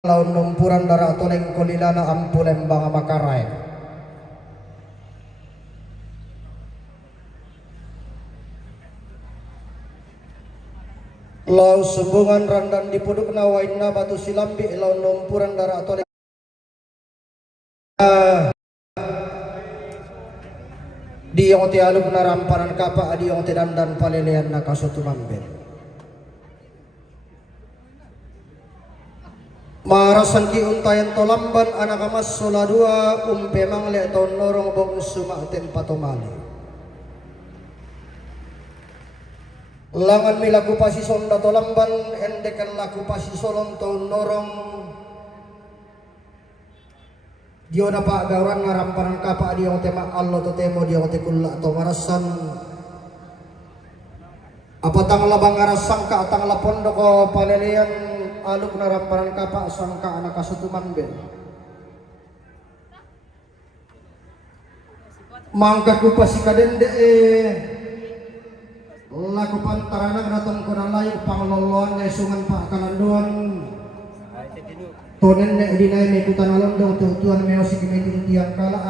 laun numpuran dara toleng kolilana ampulem banga makarai. Lau sembungan randan dipuduk na wainna batu silambi laun numpuran dara toleng di yang te aluk na ramparan kapa di yang te dandan palelean na kasutu mamben. Marasan ki untayan tolamban anak amas sola dua umpemang le tahun norong bong sumak tempat tomali. Langan milaku pasi sonda tolamban endekan laku pasi solong tahun norong. Dia dapat gauran ngaramparan kapa dia tema Allah to temo dia kulla to marasan. Apa tangla bangarasan ka tangla pondok palelean aluk naramparan kapa sangka anak kasutuman ben mangka ku pasi kadende laku pantarana datang ko layu pangloloan lesungan pak kalanduan tonen ne dinay me kutan alon tuan meo sikimiti tiang kala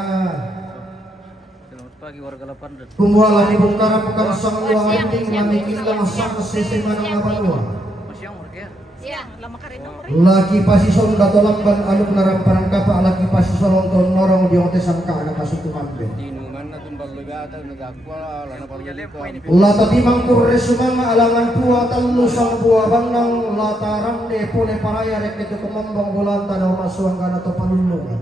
pagi warga lapan kumwala ni bungkara pekan sang luang anting mamikin lang sang sesi manang abalua lagi pasi solong dato lamban aluk naramparan kapa lagi pasi solong ton norong di ote sangka anak kasutu mambe lata timang kurre sumanga alangan pua talu sang buah bangnang lataran de pole paraya rek itu kemambang bulan tanah masuang kana to palulungan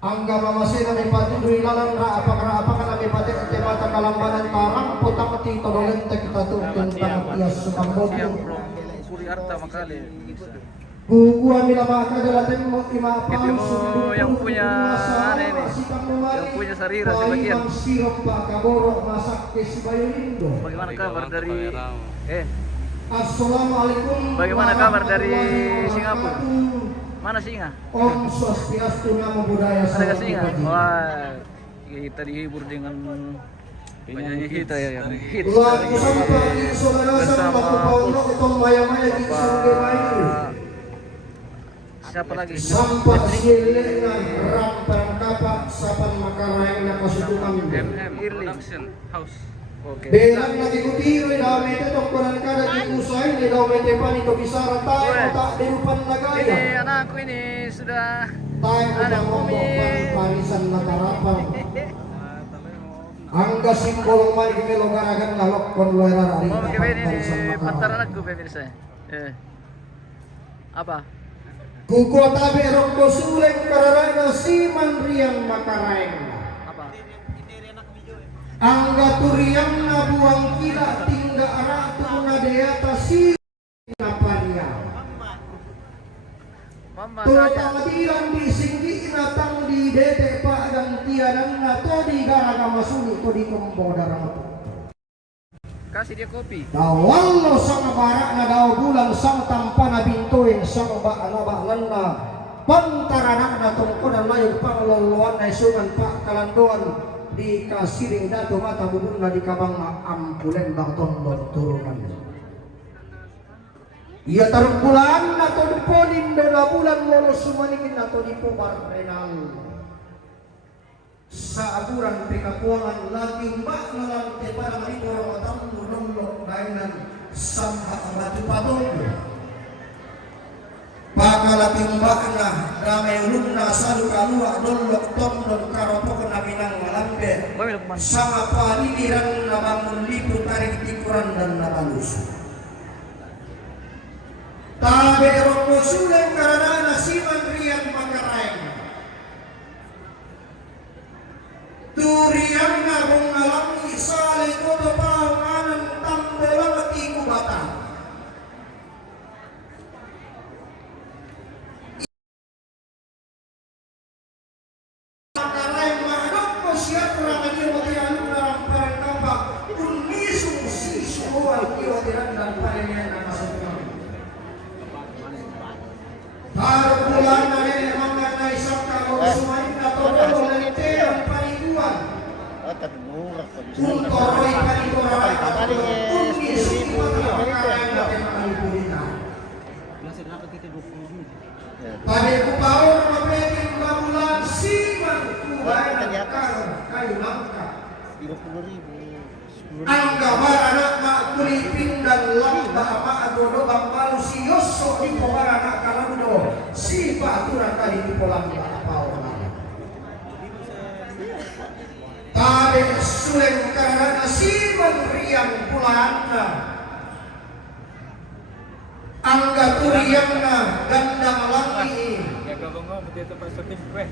angga mamasena ni pati dui lalang ra apa kana ni pati te mata kalambanan tarang potang ti todolen tek tatu tentang tias sukambod harta makali. Gua mila maka adalah tembok lima itu yang punya yang punya sarira sebagian. Bagaimana kabar dari Assalamualaikum. Bagaimana kabar dari Singapura? Mana singa? Om Swastiastu Namo Buddhaya. Ada singa? Wah, kita dihibur dengan penyanyi kita ya yang hit bersama siapa lagi? Sampai silengan ramparan kapa sapan makarai na kasutungan Production House. Oke. Belang lagi kutiro ida mete tongkolan kada di usai ida mete pani to bisara tayo tak derupan lagaya. Ini anakku ini sudah anak umi parisan nakarapang. Angga simbol mari kita logaragan lalok konluerar ari. Mau ini pantaran aku pemirsa. Apa? Kuku tabe rokko suleng kararana siman riang makaraeng. Apa? Angga turiang na buang kila tingga aratu na deata si naparia. Mama saya dilang di singgi natang di dete pak dan tianan na to di garaga masuli to di kombo darang. Kasih dia kopi. Dawallo sang barak na daw bulan sang tampana bintuin sang ba anabalan na pantaranak na tungkod ang layog pangluluan na isungan pa kalanduan di kasiring dato mata bubun na di kabang ampulen bakton turunan. Ia taruh bulan na to di polin na bulan lolo sumanikin na to di pomar renal. Sa aburan pekapuangan lagi mbak nalang te para mariporo atang nulong dainan samha batu patong pakalati mbak na damay ulun na salu kalua dolok tom don karopok na minang malambe sama paliliran na bangun lipu tarik tikuran dan nabalus tabe rokko suleng karana nasiman rian makaraeng turiang na kung nalang isali ko to pahanganan tambelang at ikubata. Makaray manok ko siya kurang iwatiran na ramparan kapa kung misong siso ang iwatiran dan parinyan na masukang. Taro bulan na rin mga na isang kagong sumayin na to ang paniguan. Untoroy paniguan kung misong Pada kupau mapeting babulan siman kubayan kayu langka. 50.000. Angga anak mak kulipin dan lamba mak adodo bangbalu si yoso di anak kalando si patura kali di polamba apau. Tade suleng karena siman riang pulana. Angga turiangna ganda malangi. Ya gabungan begitu positif gue.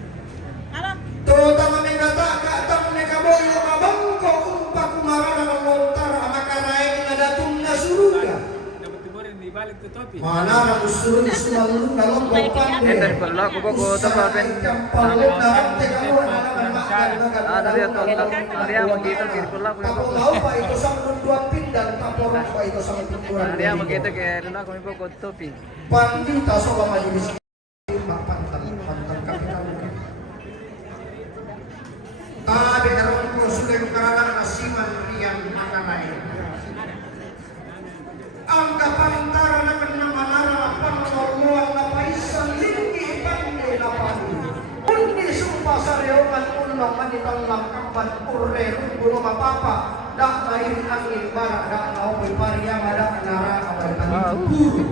Terutama negata katam nekaboyo mabangko umpak kumarana melontar amakarain nadatungna suruga. Dapat tiburin di balik tuh topi. Mana ratus turun istimalun dalam bopan Eh dari pala ko ba ko tapapen. Ada dia tuh dia begitu kiri pala ko. Tapo tahu pak itu sama tuan pindan taporong pak itu sama tuan. Dia begitu kiri pala ko ipo ko topi. Pandita soba majelis pantan kapital. Tadi erongko sudah karena nasiman riang makanai. Angka pantara na kenamalara pangorloan na paisan linggi pande na pandi. Undi sumpa sa reongan unang manitang langkapan urre rumbulo mapapa. Dak lain angin barak dak naupoy pariyang dak nara awal pandi.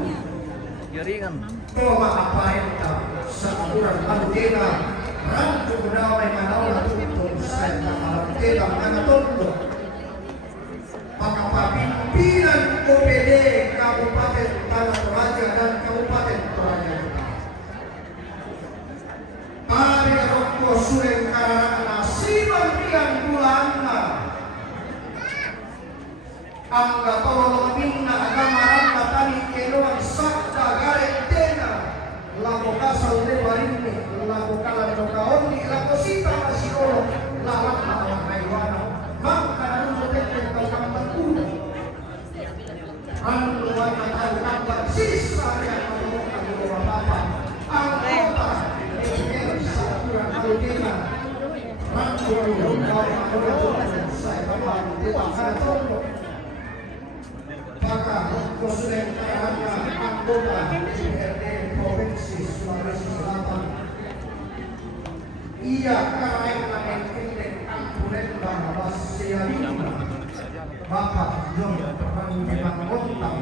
Jaringan. Toma aparenta sa kurang andena. Rangkung damai manaula tuntun saya malam kita mengatunduk. Maka pimpinan OPD Kabupaten Tanah Toraja dan Kabupaten Toraja. Tadi rokok sureng karana siman riang bulanna. Angga tolong minna agamaran matani keluar sakta garentena. Lago kasal de barini, lago kala de kaoni, lago sita masikolo, lalat na haywana. Mangka na nung teten kau kampan kuno. Ang luwan na tayo kampan sisa yang menunggu di bawah papa. Ang kota ini sa kurang aludina. Rangkul kau menunggu saya bapak di tangan tondo. Maka konsulen karena anggota DPRD Provinsi Sulawesi Selatan. Ia karena mengkritik ampunan bahwa sialina Bapak John Pernimang Montang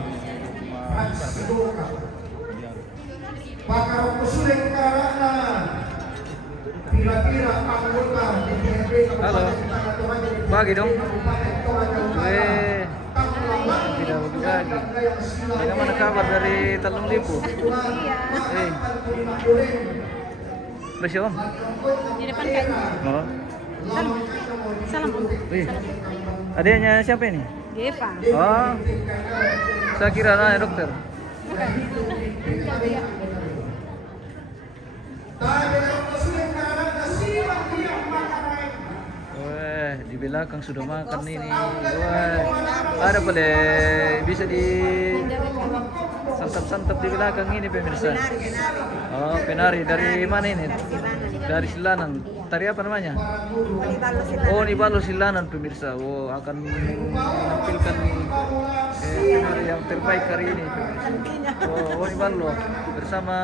Francis Doka. Maka konsulen karena pira-pira anggota DPRD Kabupaten Tanah Toraja Bagi dong. Kabupaten Toraja Utara. Tidak berbagi. Bagaimana kabar dari Talung Lipu? Bersih om? Di depan kan. Oh. Salam om. Wih. Adanya siapa ini? Eva. Oh. Saya kira anak dokter. Bukan. Wah, di belakang sudah makan ini. Wah, ada pada bisa di santap-santap di belakang ini pemirsa. Oh, penari dari mana ini? Dari Silanan. Tari apa namanya? Oh, Nibalo Silanan pemirsa. Oh, akan menampilkan penari yang terbaik hari ini. Pemirsa. Oh, Nibalo bersama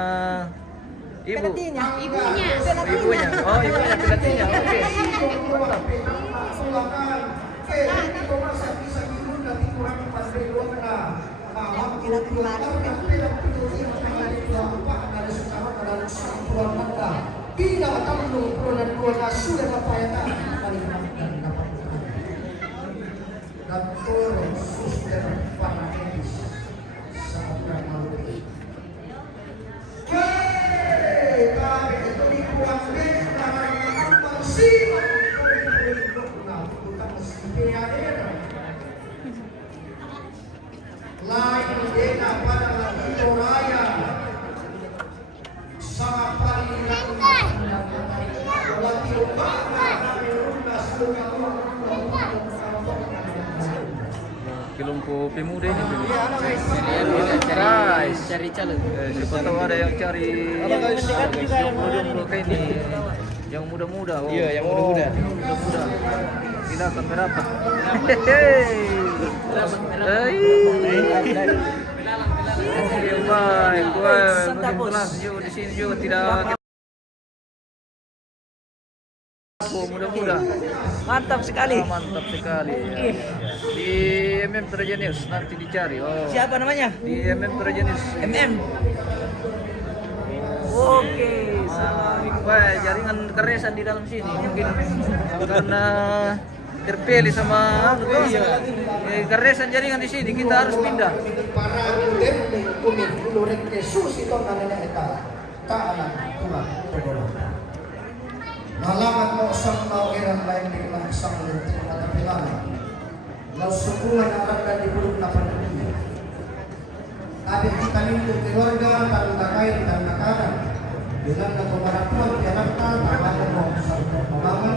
ibu. Ibunya. Oh, ibunya pelatihnya. Oke. Lain dena pada lagi raya sangat paling Kilumpu pemuda ini cari calon. Siapa tahu ada yang cari jomblo kayak ini, yang muda-muda. Oh, Iya, yang muda-muda. Muda-muda. Kita akan merapat. baik. Kebetulan juga di sini juga tidak mudah-mudah. Mantap sekali. Mantap sekali. Ya. Di MM Trajenius nanti dicari. Oh. Siapa namanya? Di MM Trajenius. MM. Oke, Baik, jaringan keresan di dalam sini mungkin karena terpilih sama keresan jaringan di sini kita harus pindah. Para kulit kulurek Yesus itu namanya eta. Kaanak tulang pedolo. Malaman mo sang nauiran lain di lang sang lentik mata pilala. Lalu sebulan akan di buluk na pandemi. Abis kita minta keluarga tanda kain tanda kanan dengan kemaratuan Jakarta tanda mo sa pengaman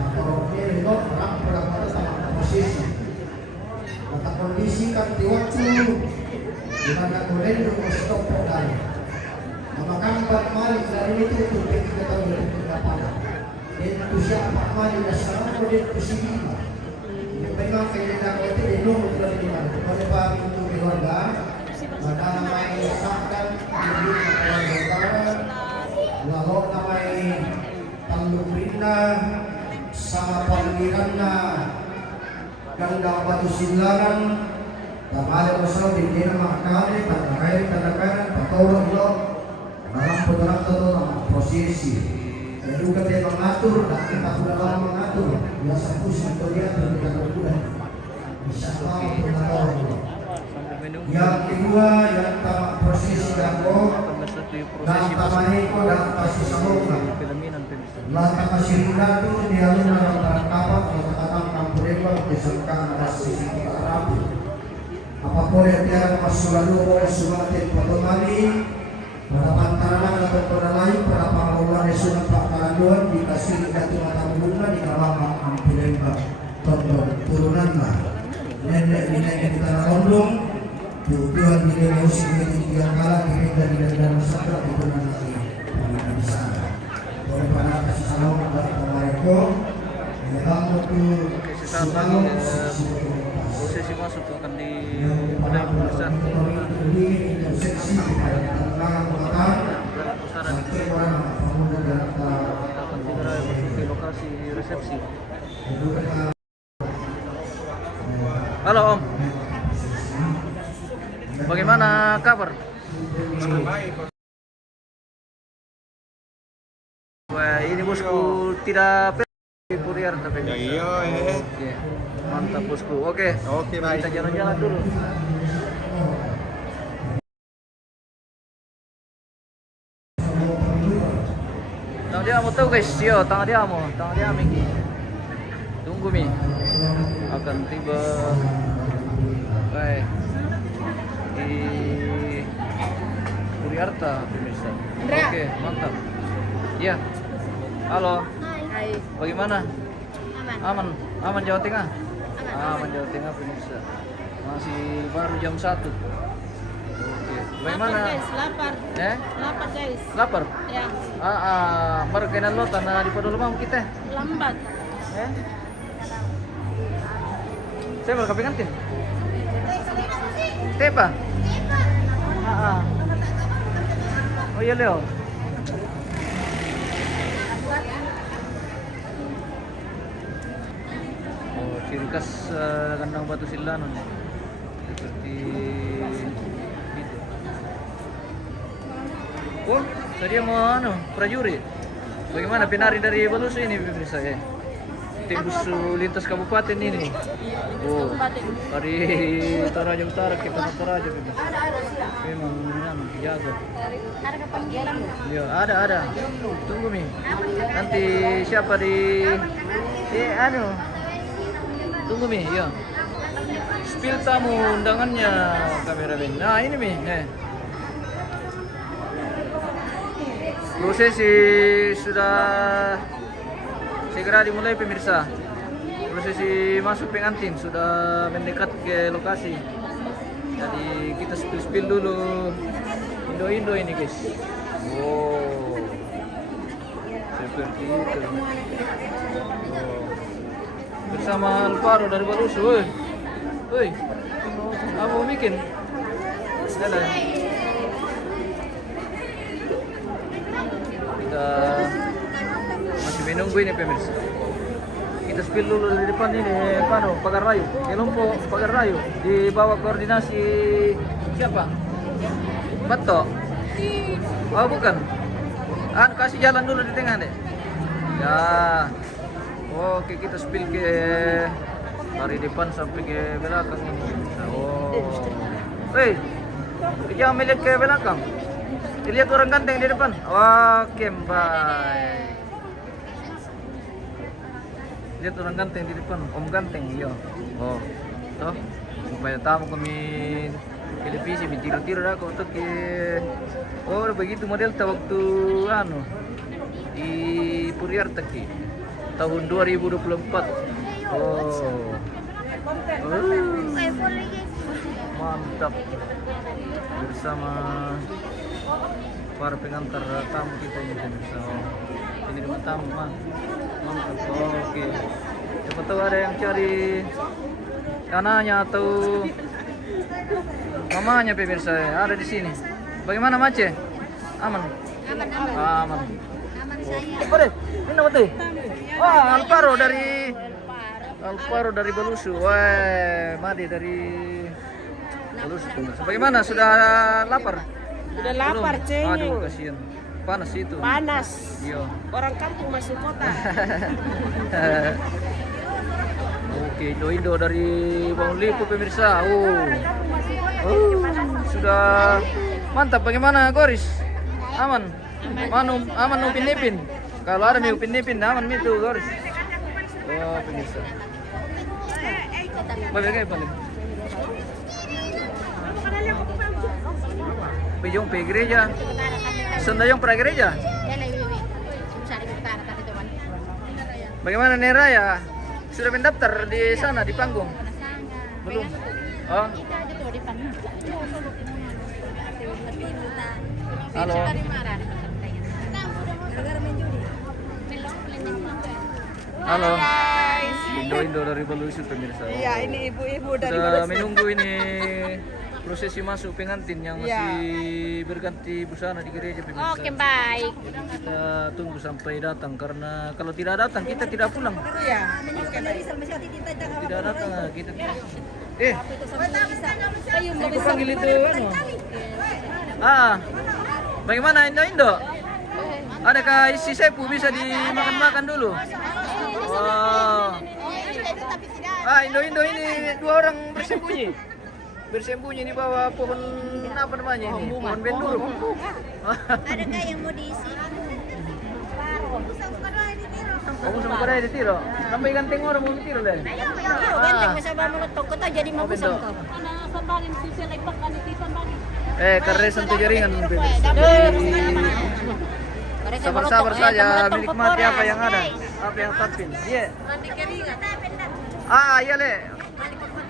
atau ini lo orang berapa sama posisi. Mata kondisi kan di waktu dengan kulen untuk stop pedal. Memakan empat mali dari itu kita tahu dari berapa. Itu siapa mali dasar kulen posisi. Memang kailangan itu dinung dari mana. Kalau pak itu keluarga maka namanya sakdan hidup keluarga lalu namanya Tanlupina sama panggiranna ganda batu silangan tamale usaw hindi na makakali tanda-kayan patulog lo dalam putaran itu nama prosesi jadi kita mengatur dan kita sudah lama mengatur biasa pusing itu dia berbeda-beda bisa tahu mengatur. Yang kedua yang tamak prosesi dako dan tamahiko dan kasih sabungan lata kasirula itu dialun dalam perangkapan yang terkadang kampulewa disangkaan ada sisi Arab apapun yang tiada masulalu oleh sumatin patomali pada pantaran atau pada lain pada pengelolaan sunat Pak Karanduan dikasih jatuh mata bunga di dalam kampulewa tonton turunanlah nenek-nenek yang kita londong tujuan di musik ini tiga kala kini dari dalam sadar itu nanti kami bisa. Oleh para kasih salam kepada mereka, yang itu Sesaat lagi prosesi masuk akan di pada pemeriksaan seksi tentang kota sampai orang pemuda dan akan segera masuk ke lokasi resepsi. Halo Om. Bagaimana kabar? Wah, ini bosku tidak kurier tapi Ya iya Oke. Mantap bosku. Oke. Oke baik. Kita jalan-jalan dulu. Tang dia mau tahu guys, yo, tang dia Miki. Tunggu Mi. Akan tiba. Baik. Di Puriarta pemirsa. Oke, mantap. Iya. Halo. Hai. Bagaimana? Aman. Aman Jawa Tengah. Aman. Aman Jawa Tengah pemirsa. Masih baru jam 1. Oke. Bagaimana? Lapar guys, lapar. Lapar guys. Lapar? Ya, Baru kainan lo tanah di Padolo mau kita. lambat. Saya baru kaping kantin. Tepa? Oh iya Leo. Oh, ciri khas kandang batu silanan seperti itu. Oh, tadi mau prajurit. Bagaimana penari dari Balusu ini pemirsa ya? Tembus lintas kabupaten ini. Oh, dari Toraja Utara ke Toraja pemirsa. Memang jago. Harga panggilan. Iya, ada. Tunggu Mi. Nanti siapa di Tunggu Mi, ya. Spill tamu undangannya kameramen. Nah, ini Mi, Prosesi sudah segera dimulai pemirsa. Prosesi masuk pengantin sudah mendekat ke lokasi. Jadi kita spill dulu Indo ini guys. Oh, seperti itu. Oh. Bersama Alvaro dari Balusu. Woi, apa mau bikin? Ada. menunggu ini pemirsa. Kita spill dulu di depan ini, Pagar Rayu. Kelompo Pagar Rayu di bawah koordinasi siapa? Bato. Oh bukan. Kasih jalan dulu di tengah deh. Ya. Oke, kita spill ke dari depan sampai ke belakang ini. Oh. Hei, jangan melihat ke belakang. Lihat orang ganteng di depan. Oke, baik. Lihat orang ganteng di depan. Om ganteng, iya. Oh, toh. Supaya tamu kami televisi, tiru-tiru aku untuk ke. Oh, begitu model waktu di Purwiyarta tahun 2024. Oh. Mantap. Bersama para pengantar tamu kita ini bersama. Ini rumah tamu, mantap. Oke. Siapa tahu ada yang cari anaknya atau mamanya pemirsa ada di sini. Bagaimana Mace? Aman. Aman. Apa deh? Ini apa deh? Wah, Alvaro dari Balusu. Wah, Madi dari Balusu. Bagaimana? Sudah lapar? Udah lapar, Belum? Aduh, Cenyu. kasihan. Panas itu. Panas. Iya. Orang kampung masuk kota. Oke, Indo dari Bangun Lipo pemirsa. Sudah mantap. Bagaimana Goris? Aman? Aman Upin Ipin? Kalau ada Upin Ipin, aman itu Goris. Oh pemirsa. Balik. Pejong pe gereja. Sendayong pra gereja. Bagaimana Neraya? Sudah mendaftar di sana di panggung? Belum. Oh. Halo. Halo. Indo dari Balusu pemirsa. Iya, ini ibu-ibu dari Sudah menunggu ini prosesi masuk pengantin yang masih berganti busana di gereja pemirsa. Oke, baik. Kita tunggu sampai datang karena kalau tidak datang kita tidak pulang. Iya. Tidak datang kita. Kayu Aku panggil itu bagaimana Indo? Adakah isi sepu bisa dimakan-makan dulu? Wow. Indo ini dua orang bersembunyi di bawah pohon apa namanya ini? Pohon benduru. Adakah yang mau diisi? Kamu sama pada ditiro. Sampai ganteng orang mau ditiro deh. Ganteng masa ba mo toko ta jadi mabusang ko. Karena sentuh jaringan sabar saja, menikmati apa yang ada, apa yang tampil. Iya. Iya le.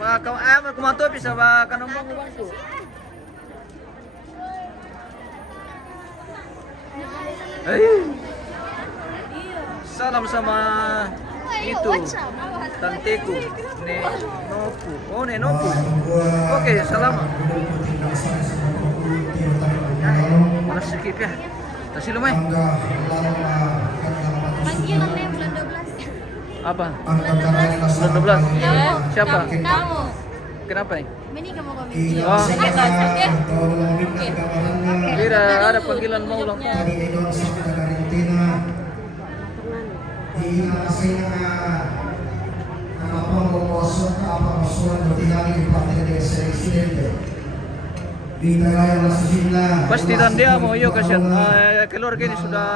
Kau kumato bisa ba kanong bangku. Salam sama itu tanteku Nopu. Oh Nopu. Oke, salam. Malas skip ya. Tasih lumay. Panggilan na bulan 12. Apa? Bulan 12. Siapa? Kamu. Kenapa nih? Mini kamu kami. Oh. Kira ada panggilan mau ulang tahun. Pasti dan dia mau yuk kasihan. Keluarga ini sudah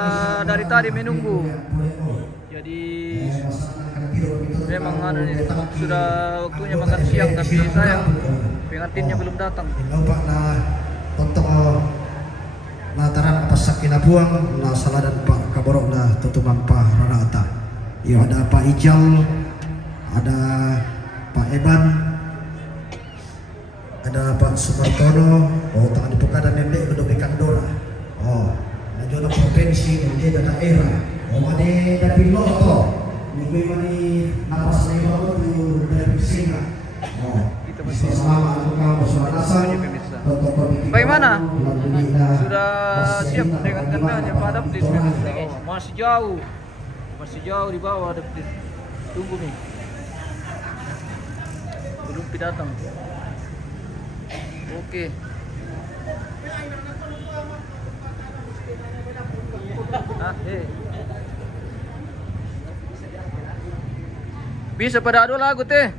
dari tadi menunggu. Jadi memang ada nih, sudah waktunya makan siang tapi sayang pengantinnya belum datang. Untuk lantaran apa sakina buang na saladan Pak Kaborok na tutuman Pak Ranata. Ya ada Pak Ijal, ada Pak Eban, ada Pak Sumartono, tangan di Pekada Nendek duduk di Kandora. Najono provinsi menjadi daerah. Mane dari Loto, minggu ini napas lima itu dari Singa. Bagaimana? Sudah siap dengan kendanya Pak Daptis? Masih jauh. Masih jauh di bawah ada tunggu nih. Belum datang. Oke. Bisa pada adu lagu teh.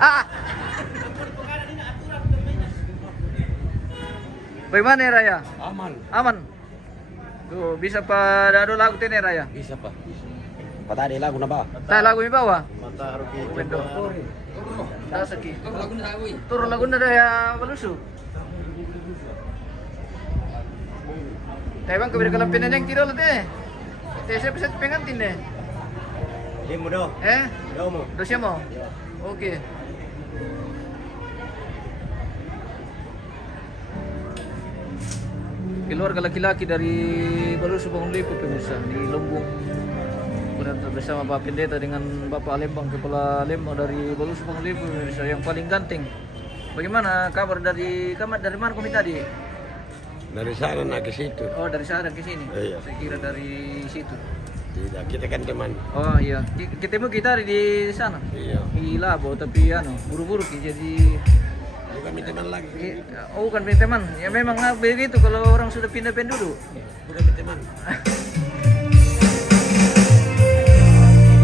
Ah. Bagaimana ya Raya? Aman. Aman. Tuh, bisa pada adu lagu teh nih Raya. Bisa pak. Patah ada lagu na ba? Tah lagu ini bawa. Mata rugi. Wendo. Dah seki. Turun lagu na ya balusu. Taiwan kebiri kalau pineneng kiro lo teh. Teh saya peset pengantin deh. Limo do. Do mo. Dosya mo? Oke. Keluarga laki-laki dari Balusu Bangun Lipo pemirsa di Lombok. Kemudian bersama Pak Pendeta dengan Bapak Lembang, Kepala Lembang dari Balusu Bangun Lipo pemirsa yang paling ganteng. Bagaimana kabar dari mana kami tadi? Dari sana nak ke situ. Oh, dari sana ke sini. Iya. Saya kira dari situ. Tidak, kita kan teman. Oh iya, ketemu kita di sana. Iya. Di Labo tapi buru-buru jadi Bukan minta teman lagi. oh bukan punya teman. Ya memang begitu kalau orang sudah pindah penduduk. Bukan minta teman.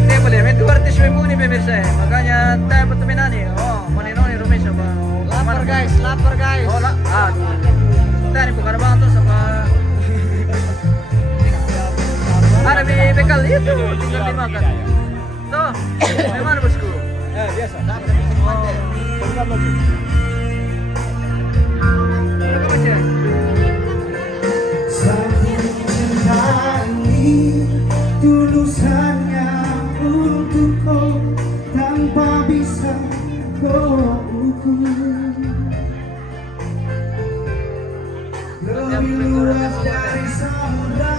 Dia boleh main dua artis memuni pemirsa. Makanya saya berteman nih. Oh, Manenoni Rumesa apa? Lapar guys. Oh, tadi bukan abang tuh sama ada bekal itu tinggal dimakan. Tuh, gimana bosku? Biasa. Berapa macam? Saking cintai tulusannya untukku tanpa bisa kau ukur. Lebih luas dari samudra,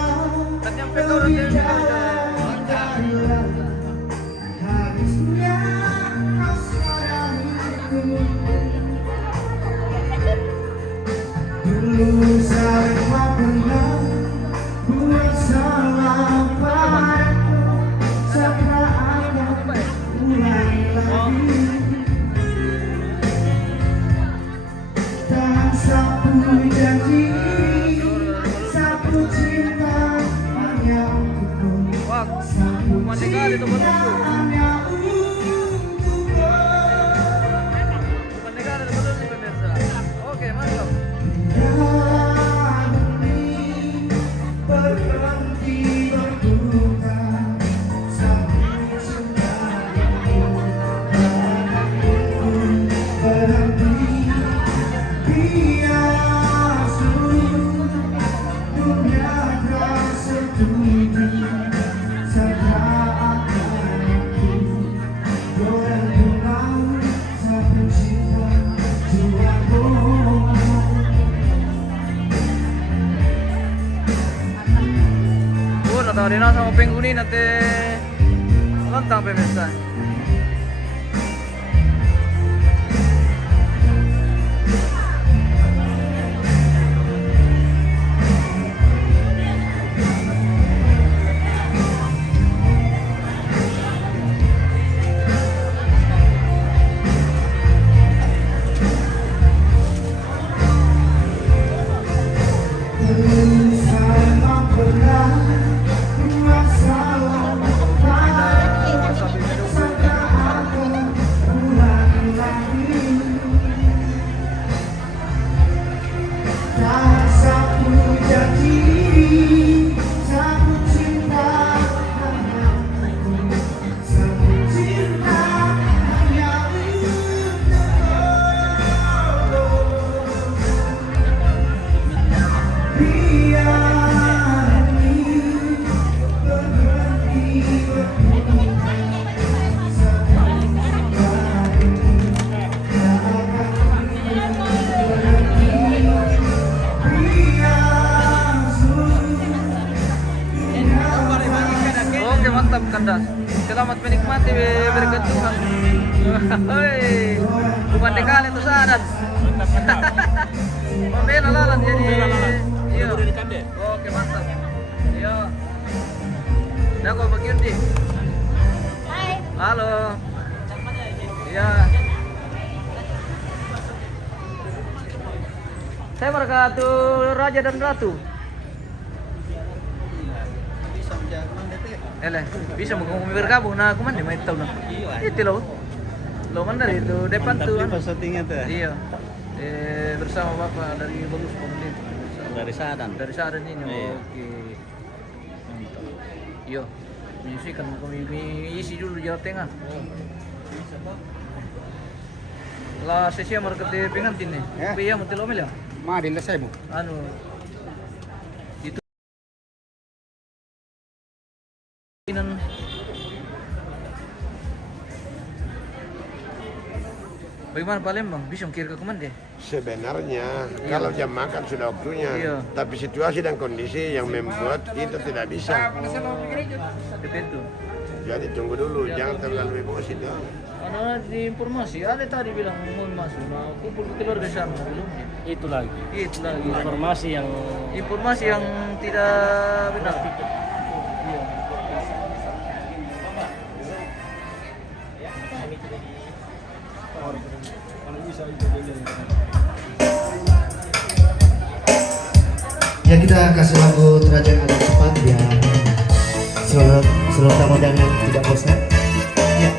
lebih dalam dari lautan. Harusnya kau sadariku. Dulu saya tak pernah buat salah padaku. Sekarang mulai lagi. Tak sapu janji, sapu cinta hanya untukku. Sapu cinta hanya untukku. Bukan negara betul sih pemirsa. Oke, mantap. Berhenti berduka, sapu cinta berhenti. Biar seluruh dunia tersetuju, segera akan aku berdoa sapu cinta jiwaku. Natawari na sama penghuni nanti lontang pemirsa. Oke, mantap kandas. Selamat menikmati berkat Tuhan. Hei, bukan dekal itu sadat. Pembela lalan jadi. Iya. Oke. Halo. Iya. Saya merkatu Raja dan Ratu. Bisa mau bergabung nah aku mana main tahu nah. Itu loh. Lo mana dari itu depan tuh. Iya. Bersama Bapak dari Bagus Komdin. Dari Sadan. Dari Sadan ini. Iya. Oke. Mantap. Iya. Misi kan kami isi dulu Jawa Tengah. Lah sesi market pengantin nih. Iya mau telomel ya? Mari lah saya bu. Anu itu inan bagaimana Palembang? Bisa kira ke kemana deh? Sebenarnya kalau jam makan sudah waktunya, Iya. tapi situasi dan kondisi yang membuat kita tidak bisa. Itu. Jadi tunggu dulu, jangan terlalu emosi dong. Ada di informasi, ada tadi bilang mau masuk, mau kumpul keluarga sama belum? Itu lagi. Itu lagi. Informasi yang tidak benar. Iya. Ya kita kasih lagu Derajat agak cepat biar seluruh tamu jangan tidak bosan. Ya.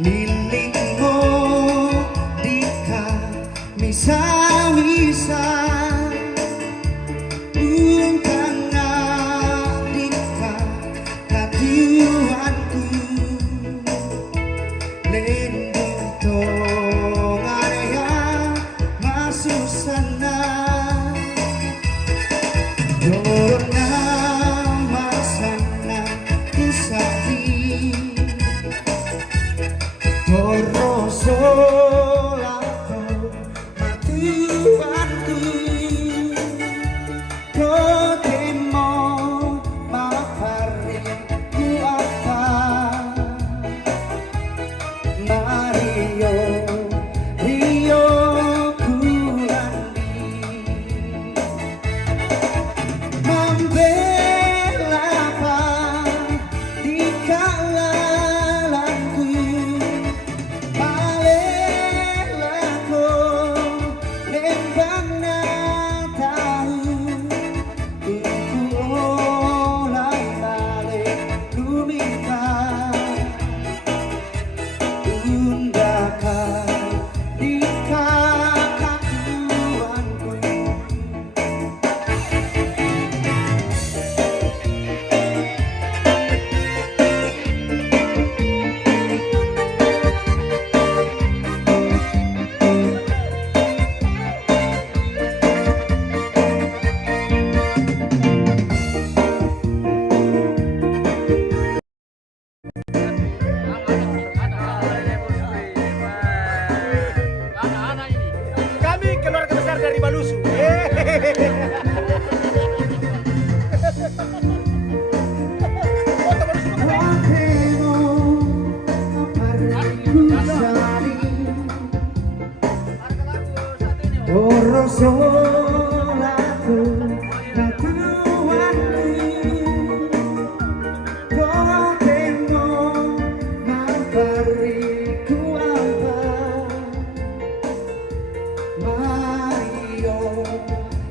Milikmu dika misa-misa untang dika katuanku lendung tongan yang masuk sana dorona masana kusati Toro solato matuanku Totemo mapariku apa Mario Rio Kurandi Membela apa di kalalanku Kami keluarga besar dari Balusu.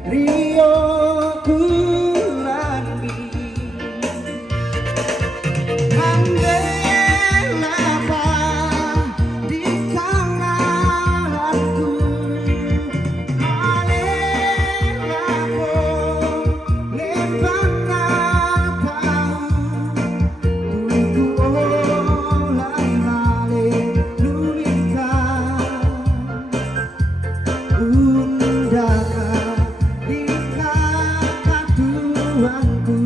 Rio Kulandi Mandela apa di kalanganku Malela po lepang apa Tuku olay male lumika Undaka di kakatuanku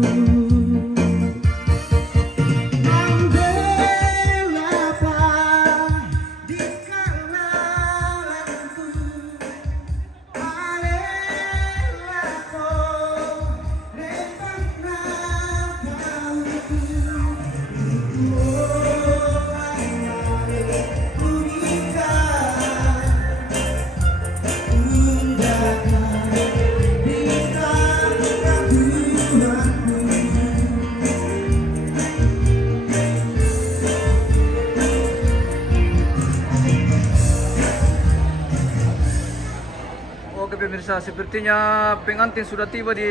pemirsa, sepertinya pengantin sudah tiba di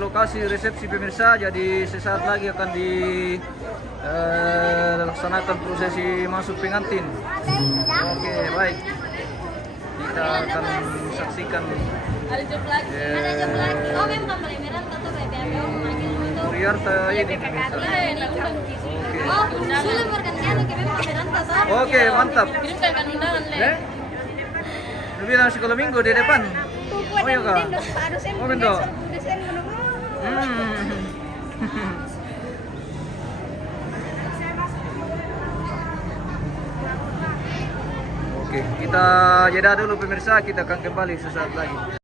lokasi resepsi pemirsa. Jadi sesaat lagi akan dilaksanakan prosesi masuk pengantin. Oke, baik. Kita akan saksikan Oh, memang pembelian atau BBM Muriarta ini pemirsa. Oh, sudah pergantian ke memang pembelian Oke, mantap. Lebih dari sekolah minggu di depan. Oh iya kak. Oh bendo. Oke, kita jeda dulu pemirsa, kita akan kembali sesaat lagi.